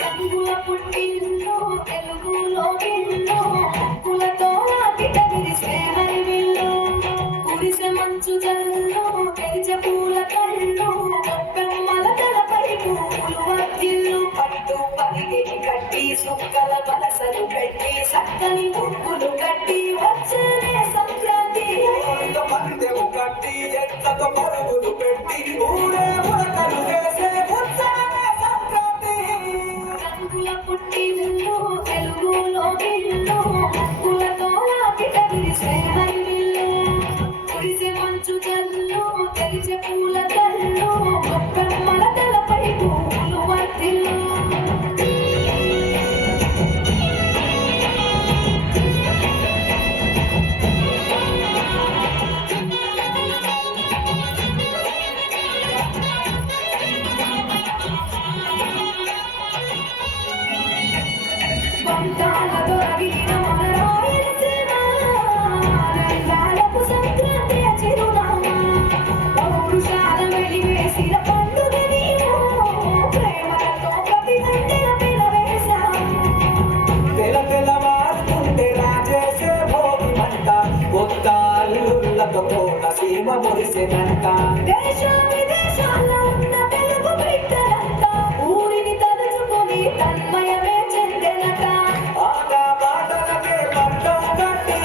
రంగుల పుట్టిల్లు తెలుగులో ఇల్లు కులతో ఆకిట విరిసే హరివిల్లు కురిసె మంచు జల్లు తెరిచే పూల కళ్ళు పెమ్మల తలపై పూలు వర్దిల్లు పట్టు పలిగి కట్టి సుక్కల వలసలు పెట్టి సక్కని ముక్కులు కట్టి వచ్చేనే సంక్రాంతి కట్టి ఎట్లతో పరుగులు పెట్టి ఊరే ఉరకలు వేసే రంగుల పుట్టిల్లు తెలుగులో ఇల్లు కులతో ఆకిట విరిసే హరివిల్లు కురిసె మంచు జల్లు తెరిచే పూల కళ్ళు పెమ్మల తలపై పూలు వర్దిల్లు పంటాలతో రగిలిన మన రాయలసీమ రంగాలకు సంక్రాంతి చిరునామా పౌరుషాల వెలివేసిన పండుగ నీవు ప్రేమలతో ప్రతి గంటల పిలవేశాము తెలవారుతుంటే రాజేసే భోగి మంట కొత్త అల్లుళ్ళతో కోట సీమ మురిసెనంట దేశ విదేశాల్లో ఉన్న తెలుగు బిడ్డలంతా ఊరిని తలుచుకుని తన్మయమే చెందెనట ఆట పాటలకే పట్టం కట్టి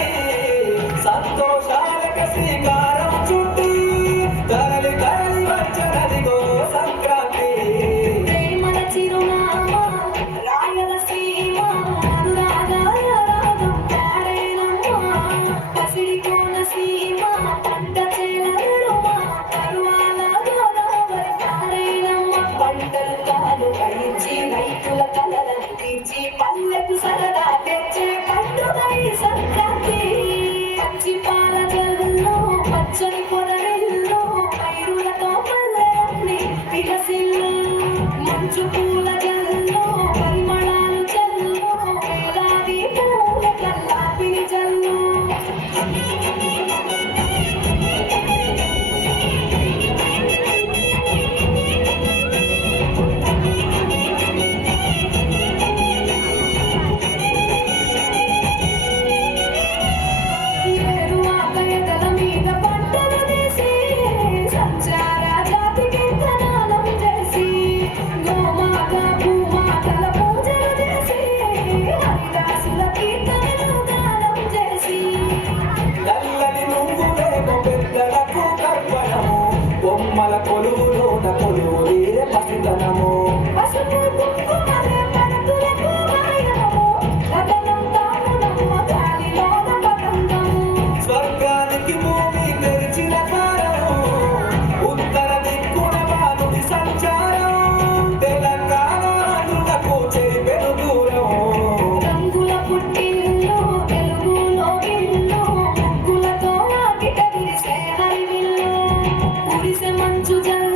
సంతోషాలకి శ్రీకారం చుట్టి తరలి తరలి వచ్చనదిగో సంక్రాంతి ప్రేమల చిరునామా రాయలసీమ అనురాగాల రాగం పారేనమ్మా పసిడి కోనసీమ పంట చేల నడుమ పరువాల గోదావరి పారేనమ్మ పంటలు కాలు కయించి రైతుల కలలను తీర్చి పల్లెకు సరదా తెచ్చే పండుగ ఈ సంక్రాంతి పచ్చి పాల జల్లు పచ్చని పొదరిల్లు పైరులతో పల్లెలన్నీ వికసిల్లు మంచు పూల జల్లు పరిమళాలు జల్లు వేలాది పూల కల్లాపిని జల్లు ఏరువాక ఎదల మీద పంటలు తీసి సంచార జాతికి ధనాలం చేసి గోమాత భూమాతల పూజలు చేసి హరిదాసుల కీర్తనలు గానం చేసి నల్లని నువ్వులేమో పెద్దలకు కర్పణము బొమ్మల కొలువులోన కొలువులే పసితనము పసుపు కుంకుమలే పడతులకు గాయనము గగనం తామునమ్మ గాలిలోన పతంగము స్వర్గానికి భూమి తెరిచిన ద్వారము ఉత్తర దిక్కున వానుడి సంచారం తెలంగాణ ఆంధ్రులకు చెరిపెను దూరం రంగుల పుట్టిల్లు తెలుగులో ఇల్లు ముగ్గులతో ఆకిట విరిసే హరివిల్లు కురిసె మంచు జల్లు